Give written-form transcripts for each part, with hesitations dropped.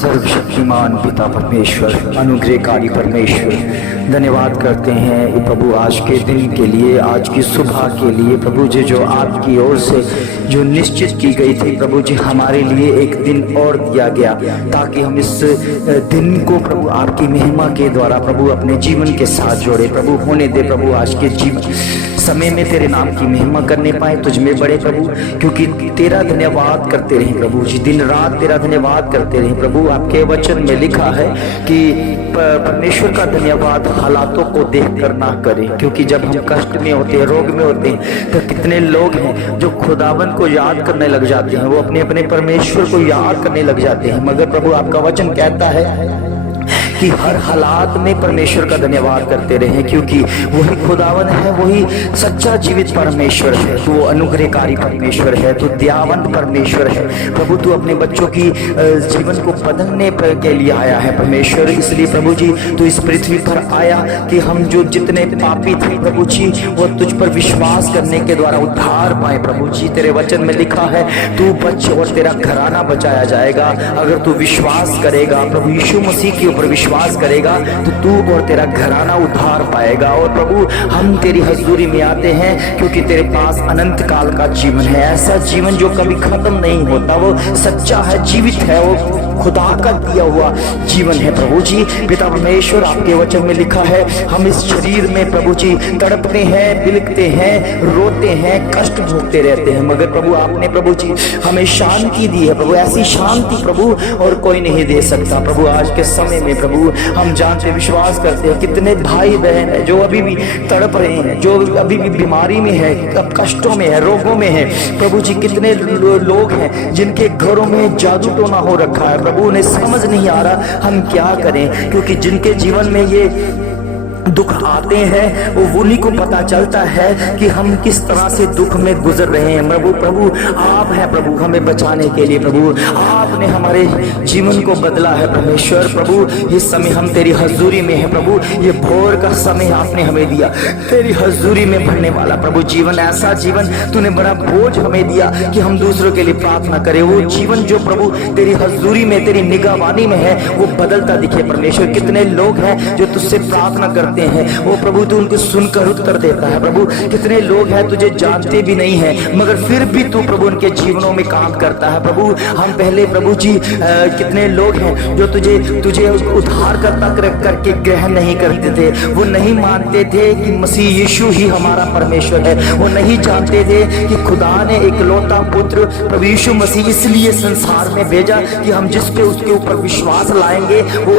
सर्वशक्तिमान पिता परमेश्वर, अनुग्रहकारी परमेश्वर, धन्यवाद करते हैं प्रभु आज के दिन के लिए, आज की सुबह के लिए प्रभु जी, जो आपकी ओर से जो निश्चित की गई थी प्रभु जी, हमारे लिए एक दिन और दिया गया ताकि हम इस दिन को प्रभु आपकी महिमा के द्वारा प्रभु अपने जीवन के साथ जोड़े। प्रभु होने दे प्रभु आज के जीवन समय में तेरे नाम की महिमा करने पाए, तुझ में बड़े प्रभु, क्योंकि तेरा धन्यवाद करते रहे प्रभु जी, दिन रात तेरा धन्यवाद करते रहे प्रभु। आपके वचन में लिखा है कि परमेश्वर का धन्यवाद हालातों को देख कर ना करें, क्योंकि जब हम कष्ट में होते हैं, रोग में होते हैं, तो कितने लोग हैं जो खुदावन को याद करने लग जाते हैं, वो अपने अपने परमेश्वर को याद करने लग जाते हैं। मगर प्रभु आपका वचन कहता है कि हर हालात में परमेश्वर का धन्यवाद करते रहे, क्योंकि वही खुदावन है, वही सच्चा जीवित परमेश्वर है, तो वो अनुग्रहकारी परमेश्वर है, तो दयावंत परमेश्वर है प्रभु। तू अपने बच्चों की जीवन को बदलने के लिए आया है परमेश्वर। इसलिए प्रभु जी तू इस पृथ्वी पर आया कि हम जो जितने पापी थे प्रभु जी, वो तुझ पर विश्वास करने के द्वारा उद्धार पाए प्रभु जी। तेरे वचन में लिखा है तू बच और तेरा घराना बचाया जाएगा। अगर तू विश्वास करेगा प्रभु यीशु मसीह के ऊपर विश्वास करेगा तो तू और तेरा घराना उद्धार पाएगा। और प्रभु हम तेरी हजूरी में आते हैं क्योंकि तेरे पास अनंत काल का जीवन है, ऐसा जीवन जो कभी खत्म नहीं होता, वो सच्चा है, जीवित है, वो खुदा का दिया हुआ जीवन है प्रभु जी। पिता परमेश्वर आपके वचन में लिखा है हम इस शरीर में प्रभु जी तड़पते हैं, बिलखते हैं, रोते हैं, कष्ट भोगते रहते हैं, मगर प्रभु आपने प्रभु जी हमें शांति दी है प्रभु। ऐसी शांति प्रभु और कोई नहीं दे सकता प्रभु। आज के समय में प्रभु हम जानते विश्वास करते हैं कितने भाई बहन है जो अभी भी तड़प रहे हैं, जो अभी भी बीमारी में है, कष्टों में है, रोगों में है प्रभु जी। कितने लोग हैं जिनके घरों में जादू टोना हो रखा है प्रभु, उन्हें समझ नहीं आ रहा हम क्या करें, क्योंकि जिनके जीवन में ये दुख आते हैं वो उन्हीं को पता चलता है कि हम किस तरह से दुख में गुजर रहे हैं। प्रभु आप हैं प्रभु हमें बचाने के लिए प्रभु, आपने हमारे जीवन को बदला है परमेश्वर। प्रभु इस समय हम तेरी हजूरी में है प्रभु, ये भोर का समय आपने हमें दिया तेरी हजूरी में भरने वाला प्रभु जीवन, ऐसा जीवन तूने बड़ा बोझ हमें दिया कि हम दूसरों के लिए प्रार्थना करें। वो जीवन जो प्रभु तेरी हजूरी में तेरी निगाहबानी में है वो बदलता दिखे परमेश्वर। कितने लोग हैं जो तुझसे प्रार्थना करते हैं, वो प्रभु तू उनको सुनकर उत्तर देता है प्रभु। कितने लोग हैं तुझे जानते भी नहीं है मगर फिर भी तू प्रभु उनके जीवनों में काम करता है प्रभु। हम पहले प्रभु जी कितने लोग हैं जो तुझे उद्धार करके ग्रहण नहीं करते थे, वो नहीं मानते थे कि मसीह यीशु ही हमारा परमेश्वर है, वो नहीं जानते थे कि खुदा ने इकलौता पुत्र प्रभु यीशु मसीह इसलिए संसार में भेजा कि हम जिस पे उसके ऊपर विश्वास लाएंगे वो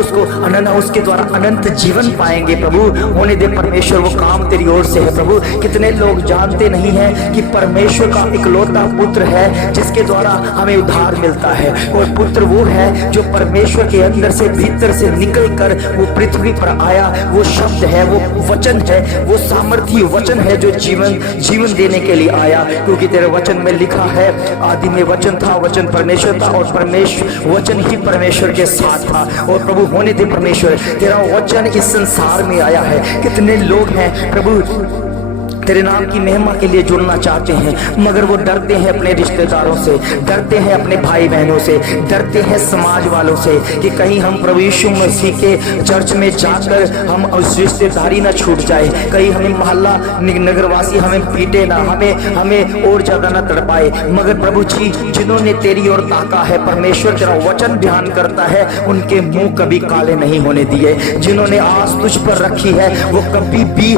उसके द्वारा अनंत जीवन पाएंगे प्रभु। होने दे परमेश्वर वो काम तेरी ओर से है प्रभु। कितने लोग जानते नहीं हैं कि परमेश्वर का इकलौता पुत्र है जिसके द्वारा हमें उद्धार मिलता है, और पुत्र वो है जो परमेश्वर के अंदर से भीतर से निकल कर वो पृथ्वी पर आया, वो शब्द है, वो वचन है, वो सामर्थी वचन है जो जीवन देने के लिए आया। क्योंकि तेरे वचन में लिखा है आदि में वचन था, वचन परमेश्वर था और वचन ही परमेश्वर के साथ था। और प्रभु होने दे परमेश्वर तेरा वचन इस संसार में आया है। कितने लोग हैं प्रभु तेरे नाम की महिमा के लिए जुड़ना चाहते हैं, मगर वो डरते हैं अपने रिश्तेदारों से, डरते हैं अपने भाई बहनों से, डरते हैं समाज वालों से कि कहीं हम प्रभु यीशु मसीह के चर्च में जाकर हम उस रिश्तेदारी ना छूट जाए, कहीं हमें मोहल्ला नगरवासी हमें पीटे ना, हमें और ज्यादा ना तड़पाए। मगर प्रभु जी, जिन्होंने तेरी ओर ताका है, परमेश्वर तेरा वचन ध्यान करता है, उनके मुंह कभी काले नहीं होने दिए। जिन्होंने आस तुझ पर रखी है वो कभी भी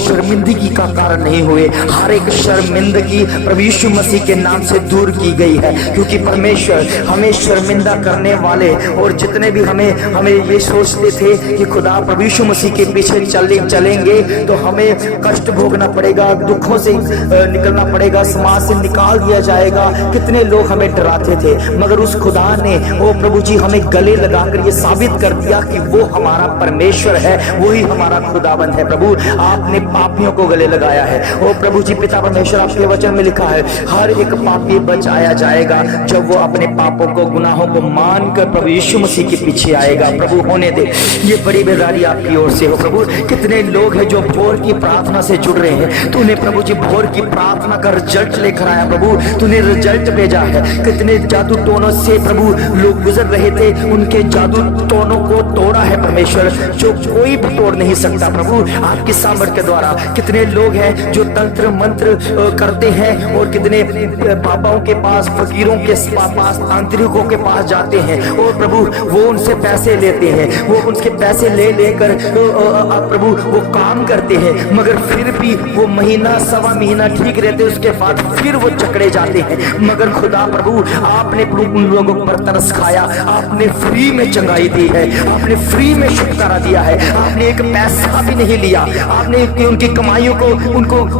शर्मिंदगी का कारण नहीं हुए। हर एक शर्मिंदगी प्रभु यीशु मसीह के नाम से दूर की गई है, क्योंकि परमेश्वर हमें शर्मिंदा करने वाले और जितने भी हमें ये सोचते थे कि खुदा प्रभु यीशु मसीह के पीछे चलेंगे तो हमें कष्ट भोगना पड़ेगा, दुखों से निकलना पड़ेगा, समाज से निकाल दिया जाएगा, कितने लोग हमें डराते थे। मगर उस खुदा ने ओ प्रभु जी हमें गले लगाकर ये साबित कर दिया कि वो हमारा परमेश्वर है, वही हमारा खुदाबंद है। प्रभु आपने पापियों को गले लगाया है। ओ प्रभु जी पिता परमेश्वर, आपके वचन में लिखा है हर एक पापी बचाया जाएगा जब वो अपने पापों को, गुनाहों को मानकर प्रभु यीशु मसीह के पीछे आएगा। प्रभु होने दे, ये बड़ी बेदारी आपकी ओर से हो। प्रभु कितने लोग हैं जो भोर की प्रार्थना से जुड़ रहे हैं, तूने प्रभु जी भोर की प्रार्थना का रिजल्ट लेकर आया। प्रभु तूने रिजल्ट भेजा है। कितने जादू टोनों से प्रभु लोग गुजर रहे थे, उनके जादू टोनों को तोड़ा है परमेश्वर, जो कोई भी तोड़ नहीं सकता। प्रभु आपकी सामर्थ के द्वारा कितने लोग हैं जो तंत्र मंत्र करते हैं और कितने बाबाओं के पास, फकीरों के पास, तांत्रिकों के पास जाते हैं और प्रभु वो उनसे पैसे लेते हैं, वो उनके पैसे ले लेकर प्रभु वो काम करते हैं, मगर फिर भी वो महीना सवा महीना ठीक रहते, उसके बाद फिर वो चकड़े जाते हैं। मगर खुदा प्रभु आपने उन लोगों पर तरस खाया, आपने फ्री में चंगाई दी है, आपने फ्री में छुटकारा दिया है, आपने एक पैसा भी नहीं लिया, आपने उनकी कमाइयों को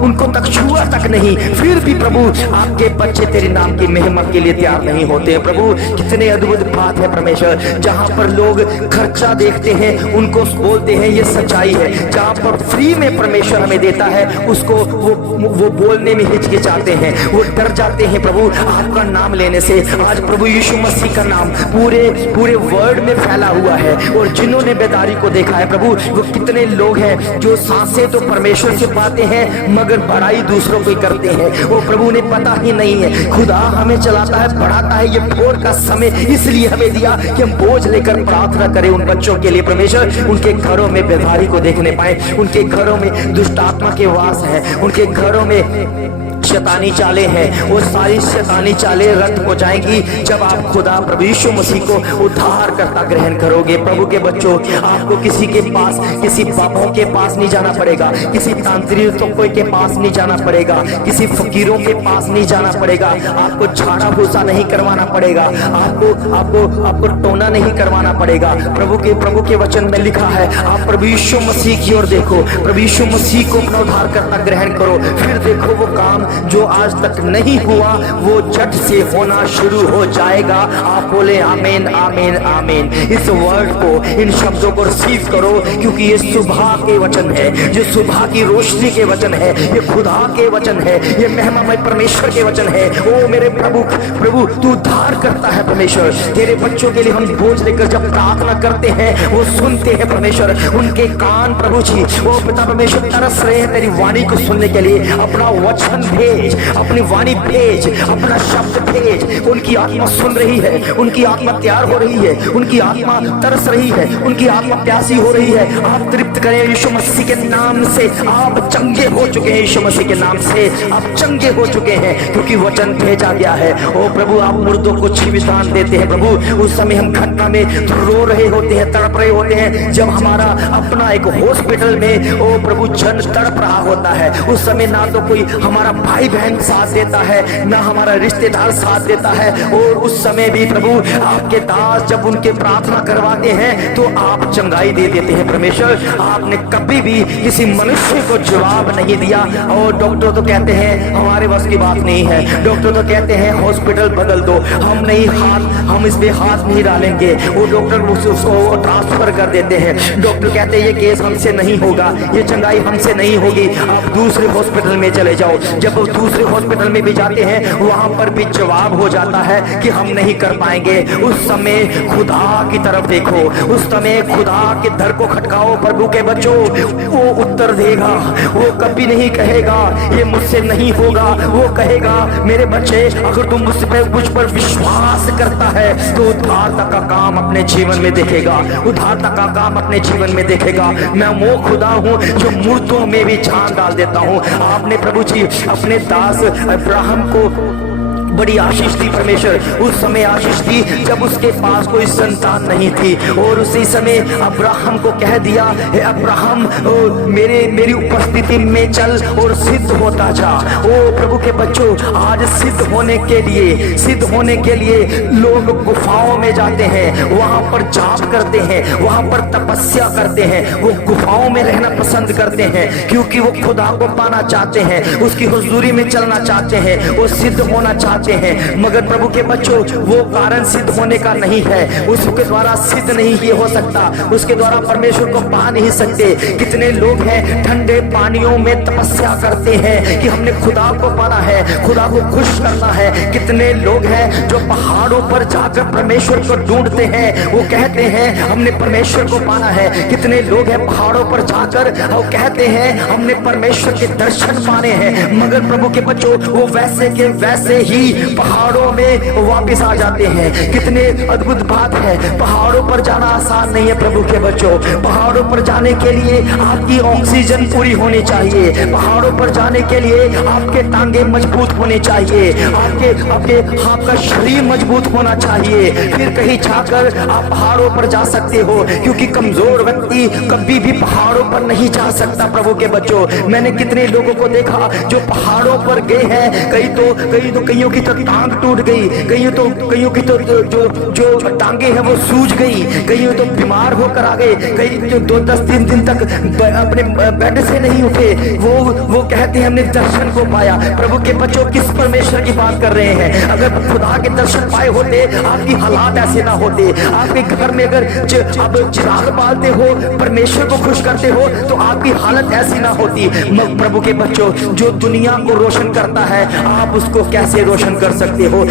उनको तक छुआ तक नहीं, फिर भी प्रभु आपके बच्चे तेरे नाम की महिमा के लिए तैयार नहीं होते। प्रभु कितने अद्भुत बात है परमेश्वर, जहां पर लोग खर्चा देखते हैं उनको बोलते हैं ये सच्चाई है, जहां पर फ्री में परमेश्वर हमें देता है उसको वो बोलने में हिचकिचाते हैं, वो डर जाते हैं प्रभु आपका नाम लेने से। आज प्रभु यीशु मसीह का नाम पूरे वर्ल्ड में फैला हुआ है और जिन्होंने बेदारी को देखा है प्रभु, वो कितने लोग हैं जो सांसें तो परमेश्वर से पाते हैं मगर बड़ाई दूसरों को करते हैं। वो प्रभु ने पता ही नहीं है खुदा हमें चलाता है, बढ़ाता है। ये भोर का समय इसलिए हमें दिया कि हम बोझ लेकर प्रार्थना करें उन बच्चों के लिए परमेश्वर, उनके घरों में बेदारी को देखने पाए, उनके घरों में दुष्ट आत्मा के वास है, उनके घरों में शैतानी चालें हैं, वो सारी शैतानी चालें रद्द हो जाएंगी जब आप खुदा प्रभु यीशु मसीह को उद्धार करता ग्रहण करोगे। प्रभु के बच्चों, आपको किसी के पास, किसी बाबाओं के पास नहीं जाना पड़ेगा, किसी तांत्रिकों के पास नहीं जाना पड़ेगा, किसी फकीरों के पास नहीं जाना पड़ेगा, आपको झाड़ा भूसा नहीं करवाना पड़ेगा, आपको टोना नहीं करवाना पड़ेगा। प्रभु के वचन में लिखा है आप प्रभु यीशु मसीह की ओर देखो, प्रभु यीशु मसीह को अपना उद्धार करता ग्रहण करो, फिर देखो वो काम जो आज तक नहीं हुआ वो झट से होना शुरू हो जाएगा। आप बोले आमीन आमीन आमीन। इस वर्ड को, इन शब्दों को रिसीव करो, क्योंकि ये सुबह के वचन है, ये सुबह की रोशनी के वचन है, ये खुदा के वचन है, ये महिमामय परमेश्वर के वचन है। ओ मेरे प्रभु तू उद्धार करता है परमेश्वर। तेरे बच्चों के लिए हम बोझ लेकर जब प्रार्थना करते हैं वो सुनते हैं परमेश्वर, उनके कान प्रभु जी ओ पिता परमेश्वर तरस रहे हैं तेरी वाणी को सुनने के लिए। अपना वचन भेज, अपनी वाणी भेज, अपना शब्द भेज। उनकी आत्मा सुन रही है, उनकी आत्मा तैयार हो रही है, उनकी आत्मा तरस रही है, उनकी आत्मा प्यासी हो रही है। आप तृप्त करें यीशु मसीह के नाम से। आप चंगे हो चुके हैं यीशु मसीह के नाम से, आप चंगे हो चुके हैं क्योंकि वचन भेजा गया है। ओ प्रभु आप मुर्दों को जीवितान देते हैं प्रभु। उस समय हम घटना में रो रहे होते हैं, तड़प रहे होते हैं, जब हमारा अपना एक हॉस्पिटल में ओ प्रभु जन तड़प रहा होता है, उस समय ना तो कोई हमारा भाई बहन साथ देता है, ना हमारा रिश्तेदार साथ देता है। और उस समय भी प्रभु आपके दास जब उनके प्रार्थना करवाते हैं तो आप चंगाई दे देते हैं परमेश्वर। आपने कभी भी किसी मनुष्य को जवाब नहीं दिया। और डॉक्टर तो कहते हैं हमारे बस की बात नहीं है, डॉक्टर तो कहते हैं हॉस्पिटल बदल दो, हम नहीं हम इस पे हाथ नहीं डालेंगे। वो डॉक्टर उसको ट्रांसफर कर देते हैं। डॉक्टर कहते हैं ये केस हमसे नहीं होगा, ये चंगाई हमसे नहीं होगी, आप दूसरे हॉस्पिटल में चले जाओ। जब वो दूसरे हॉस्पिटल में भी जाते हैं वहां पर भी जवाब हो जाता है कि हम नहीं कर पाएंगे। उस समय खुदा की तरफ देखो, उस समय खुदा के दर को खटकाओ प्रभु के बच्चों, वो उत्तर देगा। वो कभी नहीं कहेगा ये मुझसे नहीं होगा, वो कहेगा मेरे बच्चे अगर तुम मुझ पर विश्वास करता है तो उद्धारता का काम अपने जीवन में देखेगा, उद्धारता का काम अपने जीवन में देखेगा। मैं वो खुदा हूँ जो मूर्तों में भी जान डाल देता हूँ। आपने प्रभु जी अपने दास अब्राहम को बड़ी आशीष दी, परमेश्वर उस समय आशीष दी जब उसके पास कोई संतान नहीं थी, और उसी समय अब्राहम को कह दिया हे अब्राहम मेरी उपस्थिति में चल और सिद्ध होता जा। ओ प्रभु के बच्चों, आज सिद्ध होने के लिए लोग गुफाओं में जाते हैं, वहां पर जाप करते हैं, वहां पर तपस्या करते हैं, वो गुफाओं में रहना पसंद करते हैं क्योंकि वो खुदा को पाना चाहते हैं, उसकी हुजूरी में चलना चाहते हैं, वो सिद्ध होना चाहते हैं। मगर प्रभु के बच्चों, वो कारण सिद्ध होने का नहीं है, उसके द्वारा सिद्ध नहीं ये हो सकता, उसके द्वारा परमेश्वर को पा नहीं सकते। कितने लोग हैं ठंडे पानियों में तपस्या करते हैं कि हमने खुदा को पाना है, खुदा को खुश करना है। कितने लोग हैं जो पहाड़ों पर जाकर परमेश्वर को ढूंढते हैं, वो कहते हैं हमने परमेश्वर को पाना है। कितने लोग हैं पहाड़ों पर जाकर वो कहते हैं हमने परमेश्वर के दर्शन पाने हैं, मगर प्रभु के बच्चों वो वैसे के वैसे ही पहाड़ों में वापस आ जाते हैं। कितने अद्भुत बात है, पहाड़ों पर जाना आसान नहीं है प्रभु के बच्चों। पहाड़ों पर जाने के लिए आपकी ऑक्सीजन पूरी होनी चाहिए, पहाड़ों पर जाने के लिए आपके टांगे मजबूत होने चाहिए, आपका शरीर मजबूत होना चाहिए, फिर कहीं जाकर आप पहाड़ों पर जा सकते हो, क्योंकि कमजोर व्यक्ति कभी भी पहाड़ों पर नहीं जा सकता। प्रभु के बच्चों, मैंने कितने लोगों को देखा जो पहाड़ों पर गए हैं, कईयों की तो टांग टूट गई, कईयों की तो जो टांगे हैं वो सूज गई, कईयों तो बीमार होकर आ गए, कई जो 2-10 दिन तक अपने बेड से नहीं उठे। वो कहते हैं हमने दर्शन को पाया। प्रभु के बच्चों, किस परमेश्वर की बात कर रहे हैं? अगर खुदा के दर्शन पाए होते आपकी हालात ऐसे ना होते। आपके घर में अगर अब चिराग बालते हो, परमेश्वर को खुश करते हो, तो आपकी हालत ऐसी ना होती। प्रभु के बच्चों, जो दुनिया को रोशन करता है आप उसको कैसे रोशन कर सकते हो?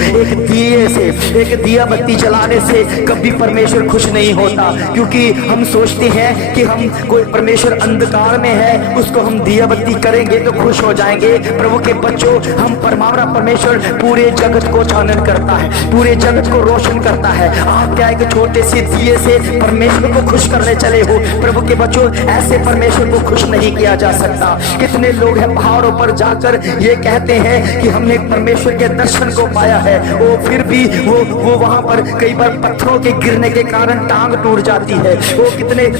एक दिया बत्ती जलाने से कभी परमेश्वर खुश नहीं होता, क्योंकि हम सोचते हैं कि हम कोई परमेश्वर अंधकार में है, उसको हम दिया बत्ती करेंगे तो खुश हो जाएंगे। प्रभु के बच्चों, हम हमारा परमेश्वर पूरे जगत को चानन करता है, पूरे जगत को रोशन करता है। आप क्या एक छोटे से दिए से परमेश्वर को खुश करने चले हो? प्रभु के बच्चों, ऐसे परमेश्वर को खुश नहीं किया जा सकता। कितने लोग हैं पहाड़ों पर जाकर ये कहते हैं कि हमने परमेश्वर के दर्शन को पाया है, वो फिर भी वो वहां पर कई बार पत्थरों के गिरने के कारण टांग टूट जाती है। वो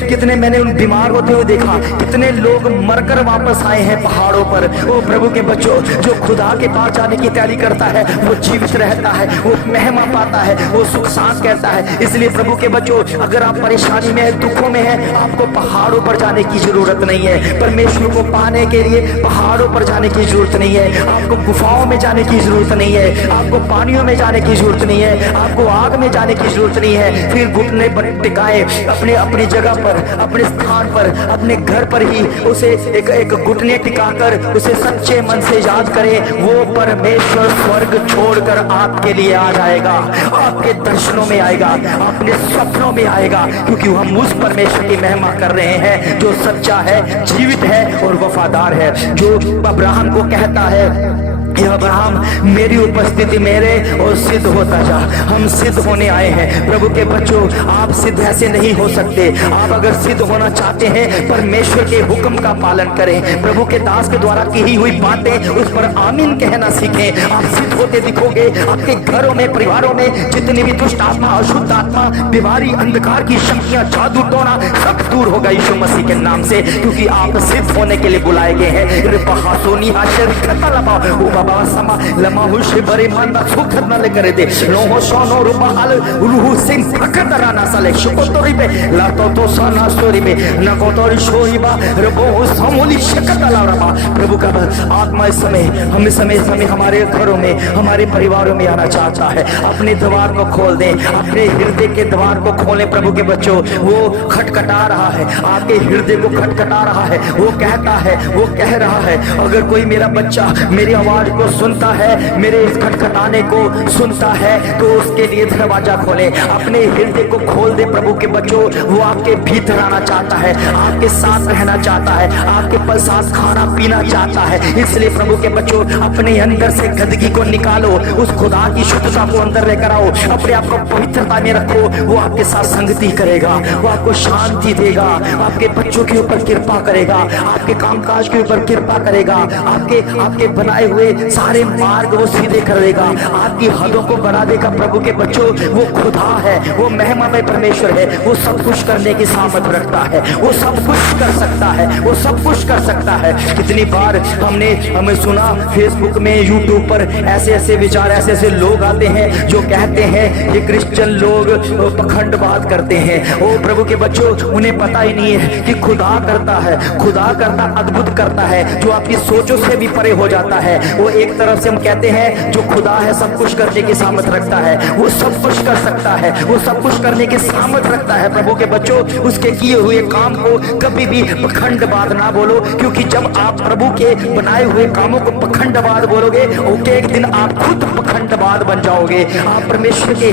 कितने मैंने उन बीमार होते हुए देखा, कितने लोग मरकर वापस आए हैं पहाड़ों पर। वो प्रभु के बच्चों, जो खुदा के पास जाने की तैयारी करता है वो जीवित रहता है, वो महिमा पाता है, वो सुख सांस कहता है। इसलिए प्रभु के बच्चों, अगर आप परेशानी में है, दुखों में है, आपको पहाड़ों पर जाने की जरूरत नहीं है। परमेश्वर को पाने के लिए पहाड़ों पर जाने की जरूरत नहीं है, आपको गुफाओं में जाने की जरूरत नहीं है, आपको पानियों में जाने की जरूरत नहीं है, आपको आग में जाने की जरूरत नहीं है। फिर घुटने टिकाए अपनी जगह पर, अपने स्थान पर, अपने घर पर ही उसे एक घुटने टिकाकर उसे सच्चे मन से याद करें। वो परमेश्वर स्वर्ग छोड़कर आपके लिए आ जाएगा, आपके दर्शनों में आएगा, अपने सपनों में आएगा, क्योंकि हम उस परमेश्वर की महिमा कर रहे हैं जो सच्चा है, जीवित है और वफादार है, जो अब्राहम को कहता है अब्राहम मेरी उपस्थिति मेरे और सिद्ध होता जा। हम सिद्ध होने आए हैं। प्रभु के बच्चों, आप सिद्ध ऐसे नहीं हो सकते। आप अगर सिद्ध होना चाहते हैं, परमेश्वर के हुक्म का पालन करें, प्रभु के दास के द्वारा की हुई बातें उस पर आमीन कहना सीखें। आप सिद्ध होते दिखोगे। आपके घरों में, परिवारों में जितनी भी दुष्ट आत्मा, अशुद्ध आत्मा, बीमारी, अंधकार की शक्तियां, जादू टोना सब दूर होगा यीशु मसीह के नाम से, क्योंकि आप सिद्ध होने के लिए बुलाए गए हैं। sama lama hushi bari manda sukat na lekare de loho sono rupa al ruhu sim akatara na sale shokotori be la to sana story be na kotori shohiba rbo samoli shakatala raba। प्रभु का आत्मा इस समय हमारे घरों में, हमारे परिवारों में आना चाहता है। अपने द्वार को खोल दें, अपने हृदय के द्वार को खोलें। प्रभु के बच्चों, वो खटखटा रहा है, आपके हृदय को खटखटा रहा है। वो कहता है, वो कह रहा है, अगर कोई मेरा बच्चा मेरी आवाज को सुनता है, मेरे इस खटखटाने को सुनता है, तो उसके लिए दरवाजा खोले, अपने हृदय को खोल दे। प्रभु के बच्चों, वो आपके भीतर आना चाहता है, आपके साथ रहना चाहता है, आपके साथ खाना पीना चाहता है। इसलिए प्रभु के बच्चों, अपने अंदर से गंदगी को निकालो, उस खुदा की शुद्धता को अंदर लेकर आओ, अपने आप को पवित्रता में रखो। वो आपके साथ संगति करेगा, वो आपको शांति देगा, आपके बच्चों के ऊपर कृपा करेगा, आपके कामकाज के ऊपर कृपा करेगा, आपके बनाए हुए सारे मार्ग वो सीधे कर देगा, आपकी हदों को बढ़ा देगा। प्रभु के बच्चों, वो खुदा है, वो महिमामय परमेश्वर है, वो सब कुछ करने की सामर्थ रखता है, वो सब कुछ कर सकता है, वो सब कुछ कर सकता है। कितनी बार हमें सुना फेसबुक में, यूट्यूब पर ऐसे विचार, ऐसे लोग आते हैं जो कहते हैं ये क्रिश्चियन लोग पखंडवाद करते हैं। ओ प्रभु के बच्चों, उन्हें पता ही नहीं है कि खुदा करता है, खुदा करता अद्भुत करता है जो आपकी सोचों से भी परे हो जाता है। वो एक तरफ से हम कहते हैं जो खुदा है सब कुछ करने की सामर्थ रखता है, वो सब कुछ कर सकता है, वो सब कुछ करने की सामर्थ रखता है। प्रभु के बच्चों, उसके किए हुए काम को कभी भी पखंडवाद ना बोलो, क्योंकि जब आप प्रभु के बनाए हुए कामों को पखंडवाद बोलोगे, ओके, एक दिन आप खुद पखंडवाद बन जाओगे। आप परमेश्वर के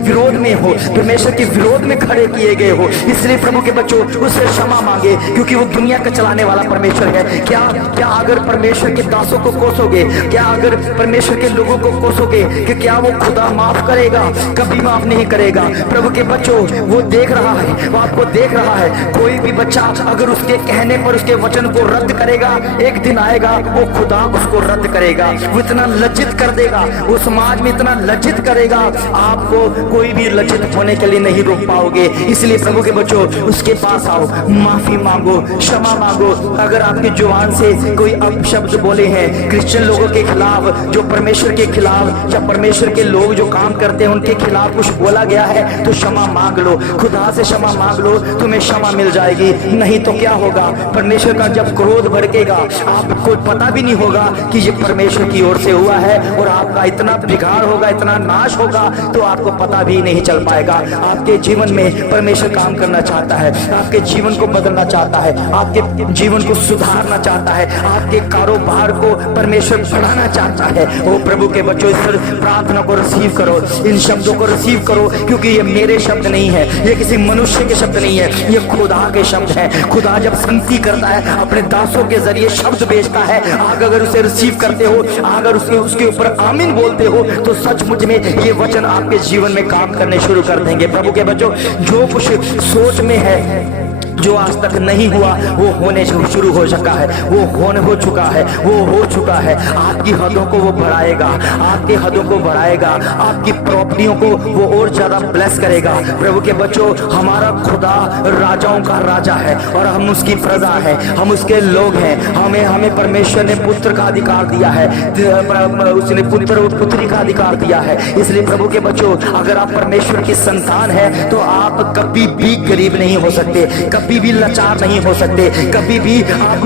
विरोध में हो, परमेश्वर के विरोध में खड़े किए गए हो। इसलिए प्रभु के बच्चों, उससे क्षमा मांगे, क्योंकि वो दुनिया का चलाने वाला परमेश्वर है। क्या अगर परमेश्वर के दासों को कोसोगे, क्या अगर परमेश्वर के लोगों को कोसोगे, कि क्या वो खुदा माफ करेगा? कभी माफ नहीं करेगा। प्रभु के बच्चों, वो देख रहा है, वो आपको देख रहा है। कोई भी बच्चा अगर उसके कहने पर उसके वचन को रद्द करेगा, एक दिन आएगा वो खुदा उसको रद्द करेगा, वो इतना लज्जित कर देगा, वो समाज में इतना लज्जित करेगा, आपको कोई भी लज्जित होने के लिए नहीं रोक पाओगे। इसलिए प्रभु के बच्चों, उसके पास आओ, माफी मांगो, क्षमा मांगो। अगर आपकी जुबान से कोई अपशब्द बोले हैं क्रिश्चियन लोगों के खिलाफ, जो परमेश्वर के खिलाफ, जब परमेश्वर के लोग जो काम करते हैं उनके खिलाफ कुछ बोला गया है, तो क्षमा मांग लो, खुदा से क्षमा मांग लो, तुम्हें क्षमा मिल जाएगी। नहीं तो क्या होगा, परमेश्वर का जब क्रोध भड़केगा, आपको पता भी नहीं होगा कि ये परमेश्वर की ओर से हुआ है, और आपका इतना बिगाड़ होगा, इतना नाश होगा, तो आपको पता भी नहीं चल पाएगा। आपके जीवन में परमेश्वर काम करना चाहता है, आपके जीवन को बदलना चाहता है, आपके जीवन को सुधारना चाहता है, आपके कारोबार को परमेश्वर बढ़ाना चाहता है। वो प्रभु के बच्चों, इस प्रार्थना को रिसीव करो, इन शब्दों को रिसीव करो, क्योंकि ये मेरे शब्द नहीं है, ये किसी मनुष्य के शब्द नहीं है, ये खुदा के शब्द हैं। खुदा जब संगति करता है, अपने दासों के जरिए शब्द भेजता है, अगर उसे रिसीव करते हो, अगर उसके ऊपर आमीन बोलते हो, तो सचमुच में ये वचन आपके जीवन में काम करने शुरू कर देंगे। प्रभु के बच्चों, जो कुछ सोच में है, जो आज तक नहीं हुआ, वो होने शुरू हो चुका है, वो हो चुका है, वो हो चुका है। आपकी हदों को वो बढ़ाएगा, आपके हदों को बढ़ाएगा, आपकी प्रॉपर्टियों को वो और ज्यादा ब्लेस करेगा। प्रभु के बच्चों, हमारा खुदा राजाओं का राजा है और हम उसकी प्रजा है, हम उसके लोग हैं। हमें परमेश्वर ने पुत्र का अधिकार दिया है, उसने पुत्र और पुत्री का अधिकार दिया है। इसलिए प्रभु के बच्चों, अगर आप परमेश्वर की संतान है, तो आप कभी भी गरीब नहीं हो सकते, कभी भी लाचार नहीं हो सकते, कभी भी आप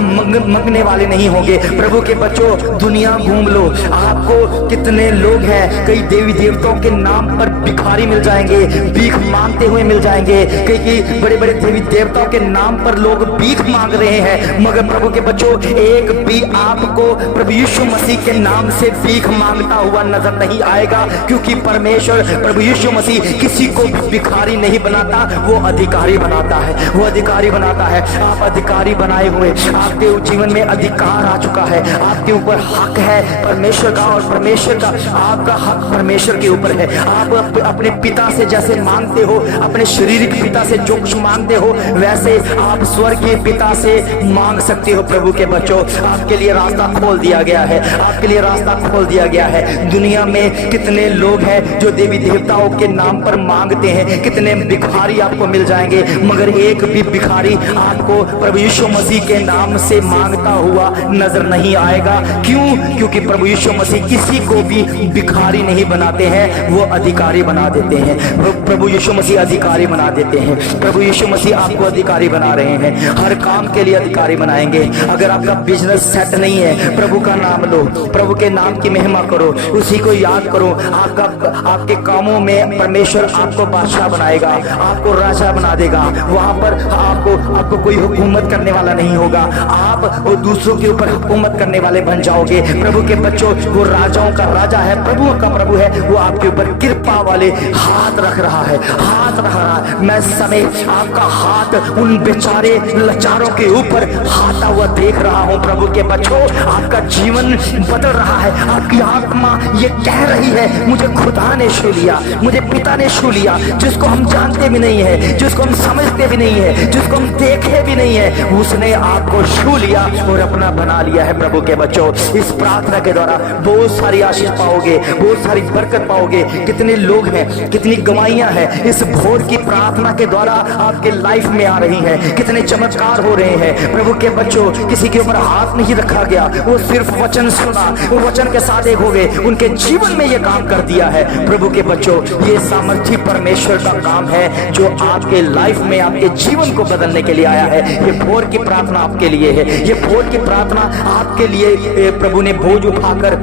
मंगने वाले नहीं होंगे। प्रभु के बच्चों, दुनिया घूम लो, आपको कितने लोग हैं, कई देवी देवताओं के नाम पर भिखारी मिल जाएंगे, भीख मांगते हुए मिल जाएंगे। कई बड़े बड़े देवी देवताओं के नाम पर लोग भीख मांग रहे हैं, मगर प्रभु के बच्चों, एक भी आपको प्रभु यीशु मसीह के नाम से भीख मांगता हुआ नजर नहीं आएगा, क्योंकि परमेश्वर प्रभु यीशु मसीह किसी को भिखारी नहीं बनाता, वो अधिकारी बनाता है, वो अधिकारी बनाता है। आप अधिकारी बनाए हुए, आपके जीवन में अधिकार आ चुका है, आपके ऊपर हक है परमेश्वर का, और परमेश्वर का आपका हक परमेश्वर के ऊपर है। आप अपने पिता से जैसे मांगते हो, अपने शारीरिक पिता से जो कुछ मांगते हो, वैसे आप स्वर्गीय पिता से मांग सकते हो। प्रभु के बच्चों, आपके लिए रास्ता खोल दिया गया है, आपके लिए रास्ता खोल दिया गया है। दुनिया में कितने लोग हैं जो देवी देवताओं के नाम पर मांगते हैं, कितने भिखारी आपको मिल जाएंगे, मगर एक भी भिखारी आपको प्रभु यीशु मसीह के नाम से मांगता हुआ नजर नहीं आएगा। क्यों? क्योंकि प्रभु यीशु मसीह किसी को भी भिखारी नहीं बनाते हैं, वो अधिकारी बना देते हैं। प्रभु यीशु मसीह अधिकारी बना देते हैं। प्रभु यीशु मसीह आपको अधिकारी बना रहे हैं, हर काम के लिए अधिकारी बनाएंगे। अगर आपका बिजनेस सेट नहीं है, प्रभु का नाम लो, प्रभु के नाम की महिमा करो, उसी को याद करो। आपके कामों में परमेश्वर आपको बादशाह बनाएगा, आपको राजा बना देगा। वहां पर आपको कोई हुकूमत करने वाला नहीं होगा। आप वो दूसरों के ऊपर हुकूमत करने वाले बन जाओगे। प्रभु के बच्चों, वो राजाओं का राजा है, प्रभुओं का प्रभु है, वो आपके ऊपर कृपा वाले हाथ रख रहा है, हाथ रख रहा है। मैं समय आपका हाथ उन बेचारे लाचारों के ऊपर हाथा हुआ देख रहा हूं। प्रभु के बच्चों, आपका जीवन बदल रहा है। आपकी आत्मा ये कह रही है, मुझे खुदा ने छू लिया, मुझे पिता ने छू लिया, जिसको हम जानते भी नहीं है, जिसको हम समझते भी नहीं है, जिसको हम देखे भी नहीं है, उसने आपको छू लिया और अपना बना लिया है। प्रभु के बच्चों, इस प्रार्थना के द्वारा बहुत सारी आशीष पाओगे, बहुत सारी बरकत पाओगे। कितने लोग हैं, कितनी गवाहियां हैं इस भोर की प्रार्थना के द्वारा आपके लाइफ में आ रही हैं। कितने चमत्कार हो रहे हैं। प्रभु के बच्चों, किसी के ऊपर हाथ नहीं रखा गया, वो सिर्फ वचन सुना, वो वचन के साथ एक हो गए, उनके जीवन में ये काम कर दिया है। प्रभु के बच्चों, ये सामर्थी परमेश्वर का काम है जो आपके लाइफ में, आपके जीवन को बदलने के लिए आया है। ये भोर की प्रार्थना आपके लिए है। ये भोर की प्रार्थना आपके लिए प्रभु ने बोझ उठाकर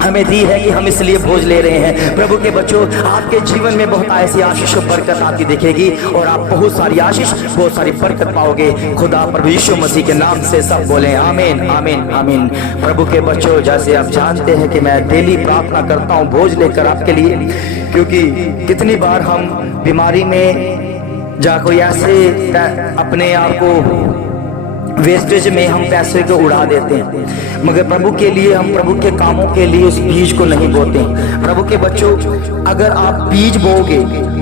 हमें दी है कि हम इसलिए बोझ ले रहे हैं। प्रभु के बच्चों, आपके जीवन में बहुत ऐसी आशीष और बरकत आपकी दिखेगी और आप बहुत सारी आशीष, बहुत सारी बरकत पाओगे। खुदा प्रभु यीशु मसीह के नाम से सब बोले आमीन, आमीन, आमीन। प्रभु के बच्चों, जैसे आप जानते हैं कि मैं डेली प्रार्थना करता हूँ बोझ लेकर आपके लिए, क्योंकि कितनी बार हम बीमारी में जा कोई ऐसे अपने आप को वेस्टेज में हम पैसे को उड़ा देते हैं, मगर प्रभु के लिए, हम प्रभु के कामों के लिए उस बीज को नहीं बोते। प्रभु के बच्चों, अगर आप बीज बोगे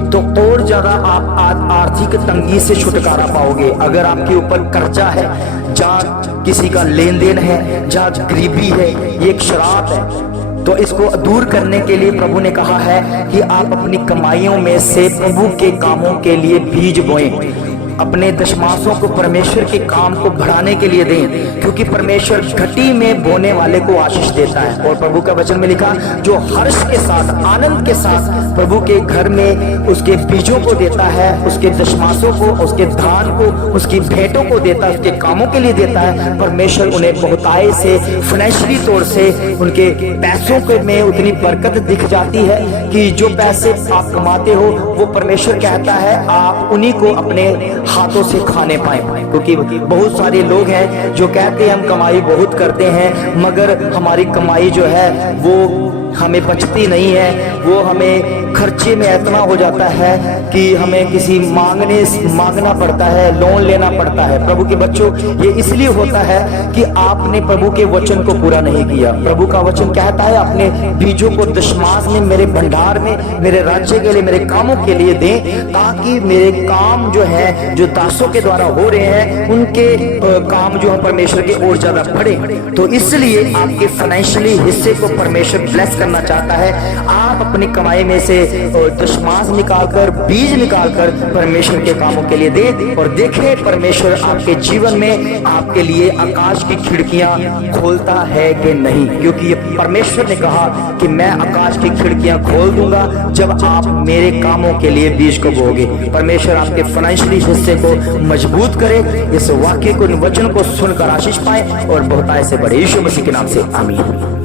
तो और ज्यादा आप आर्थिक तंगी से छुटकारा पाओगे। अगर आपके ऊपर कर्जा है, जहाँ किसी का लेन देन है, जहाँ गरीबी है, ये एक श्राप है, तो इसको दूर करने के लिए प्रभु ने कहा है कि आप अपनी कमाइयों में से प्रभु के कामों के लिए बीज बोएं। अपने दशमासों को परमेश्वर के काम को बढ़ाने के लिए दें, क्योंकि परमेश्वर घटी में बोने वाले को आशीष देता है। और प्रभु का वचन में लिखा, जो हर्ष के साथ, आनंद के साथ प्रभु के घर में उसके बीजों को देता है, उसके दशमासों को, उसके धान को, उसकी भेंटों को देता है, उसके कामों के लिए देता है, परमेश्वर उन्हें बहुतायत से, फाइनेंशियली तौर से उनके पैसों के में उतनी बरकत दिख जाती है कि जो पैसे आप कमाते हो वो परमेश्वर कहता है आप उन्हीं को अपने हाथों से खाने पाए। क्योंकि बहुत सारे लोग हैं जो कहते हैं हम कमाई बहुत करते हैं, मगर हमारी कमाई जो है वो हमें बचती नहीं है, वो हमें खर्चे में इतना हो जाता है कि हमें किसी मांगना पड़ता है, लोन लेना पड़ता है। प्रभु के बच्चों, ये इसलिए होता है कि आपने प्रभु के वचन को पूरा नहीं किया। प्रभु का वचन कहता है अपने बीजों को दशमास में, मेरे भंडार में, मेरे राज्य के लिए, मेरे कामों के लिए दें, ताकि मेरे काम जो है, जो दासों के द्वारा हो रहे हैं, उनके काम जो है परमेश्वर के और ज्यादा बढ़े। तो इसलिए आपके फाइनेंशियली हिस्से को परमेश्वर ब्लेस करना चाहता है। आप अपनी कमाई में से दशमास निकालकर, बीज निकालकर परमेश्वर के कामों के लिए दें और देखें परमेश्वर आपके जीवन में आपके लिए आकाश की खिड़कियां खोलता है कि नहीं। क्योंकि ये परमेश्वर ने कहा कि मैं आकाश की खिड़कियां खोल दूंगा जब आप मेरे कामों के लिए बीज को बोगे। परमेश्वर आपके फाइनेंशियली हिस्से को मजबूत करे। इस वाक्य को, वचन को सुनकर आशीष पाए और बहुतायत से बढ़े। यीशु मसीह के नाम से आमीन।